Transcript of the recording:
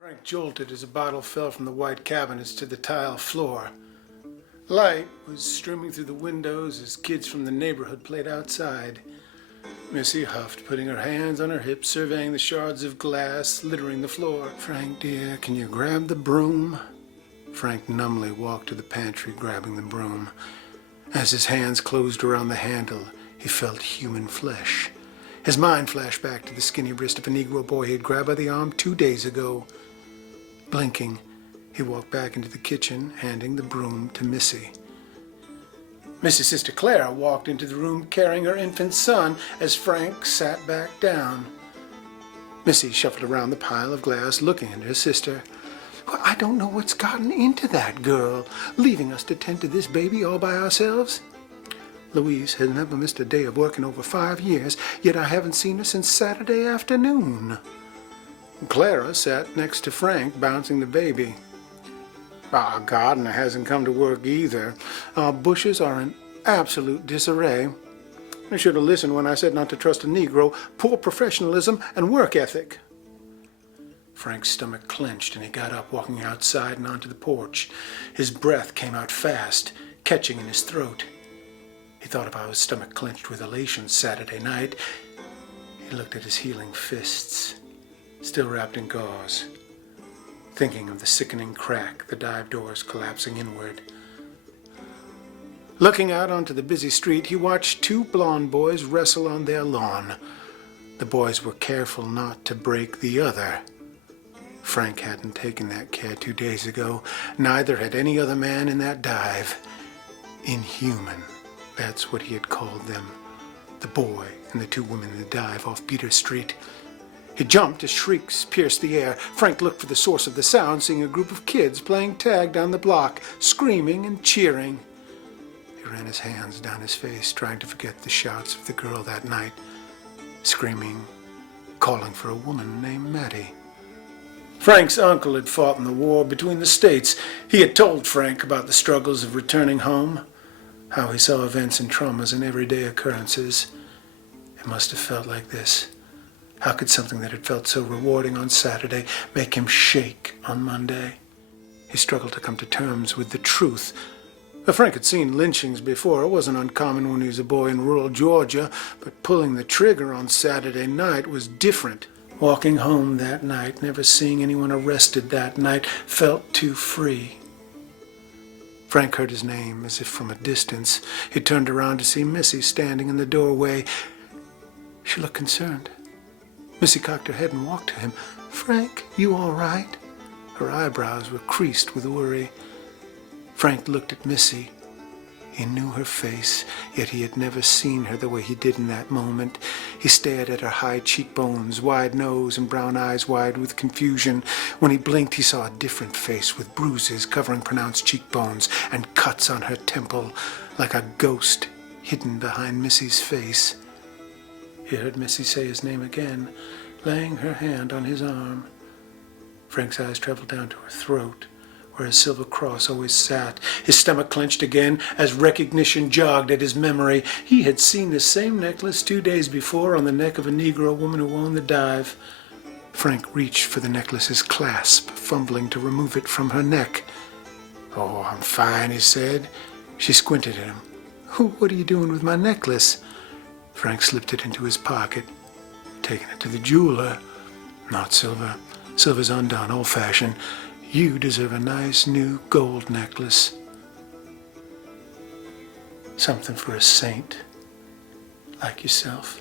Frank jolted as a bottle fell from the white cabinets to the tile floor. Light was streaming through the windows as kids from the neighborhood played outside. Missy huffed, putting her hands on her hips, surveying the shards of glass littering the floor. "Frank, dear, can you grab the broom?" Frank numbly walked to the pantry, grabbing the broom. As his hands closed around the handle, he felt human flesh. His mind flashed back to the skinny wrist of a Negro boy he had grabbed by the arm 2 days ago. Blinking, he walked back into the kitchen, handing the broom to Missy. Missy's sister Clara walked into the room carrying her infant son as Frank sat back down. Missy shuffled around the pile of glass, looking at her sister. "Well, I don't know what's gotten into that girl, leaving us to tend to this baby all by ourselves. Louise has never missed a day of work in over 5 years, yet I haven't seen her since Saturday afternoon." Clara sat next to Frank, bouncing the baby. "Our gardener hasn't come to work either. Our bushes are in absolute disarray. I should have listened when I said not to trust a Negro. Poor professionalism and work ethic." Frank's stomach clenched and he got up, walking outside and onto the porch. His breath came out fast, catching in his throat. He thought of how his stomach clenched with elation Saturday night. He looked at his healing fists, still wrapped in gauze, thinking of the sickening crack, the dive doors collapsing inward. Looking out onto the busy street, he watched 2 blonde boys wrestle on their lawn. The boys were careful not to break the other. Frank hadn't taken that care 2 days ago. Neither had any other man in that dive. Inhuman, that's what he had called them. The boy and the 2 women in the dive off Peter Street. He jumped as shrieks pierced the air. Frank looked for the source of the sound, seeing a group of kids playing tag down the block, screaming and cheering. He ran his hands down his face, trying to forget the shouts of the girl that night, screaming, calling for a woman named Maddie. Frank's uncle had fought in the war between the states. He had told Frank about the struggles of returning home, how he saw events and traumas in everyday occurrences. It must have felt like this. How could something that had felt so rewarding on Saturday make him shake on Monday? He struggled to come to terms with the truth. Frank had seen lynchings before. It wasn't uncommon when he was a boy in rural Georgia, but pulling the trigger on Saturday night was different. Walking home that night, never seeing anyone arrested that night, felt too free. Frank heard his name as if from a distance. He turned around to see Missy standing in the doorway. She looked concerned. Missy cocked her head and walked to him. "Frank, you all right?" Her eyebrows were creased with worry. Frank looked at Missy. He knew her face, yet he had never seen her the way he did in that moment. He stared at her high cheekbones, wide nose, and brown eyes wide with confusion. When he blinked, he saw a different face with bruises covering pronounced cheekbones and cuts on her temple, like a ghost hidden behind Missy's face. He heard Missy say his name again, laying her hand on his arm. Frank's eyes traveled down to her throat, where his silver cross always sat. His stomach clenched again as recognition jogged at his memory. He had seen the same necklace 2 days before on the neck of a Negro woman who owned the dive. Frank reached for the necklace's clasp, fumbling to remove it from her neck. "Oh, I'm fine," he said. She squinted at him. "What are you doing with my necklace?" Frank slipped it into his pocket. "Taking it to the jeweler." "Not silver. Silver's undone, old-fashioned. You deserve a nice new gold necklace. Something for a saint like yourself."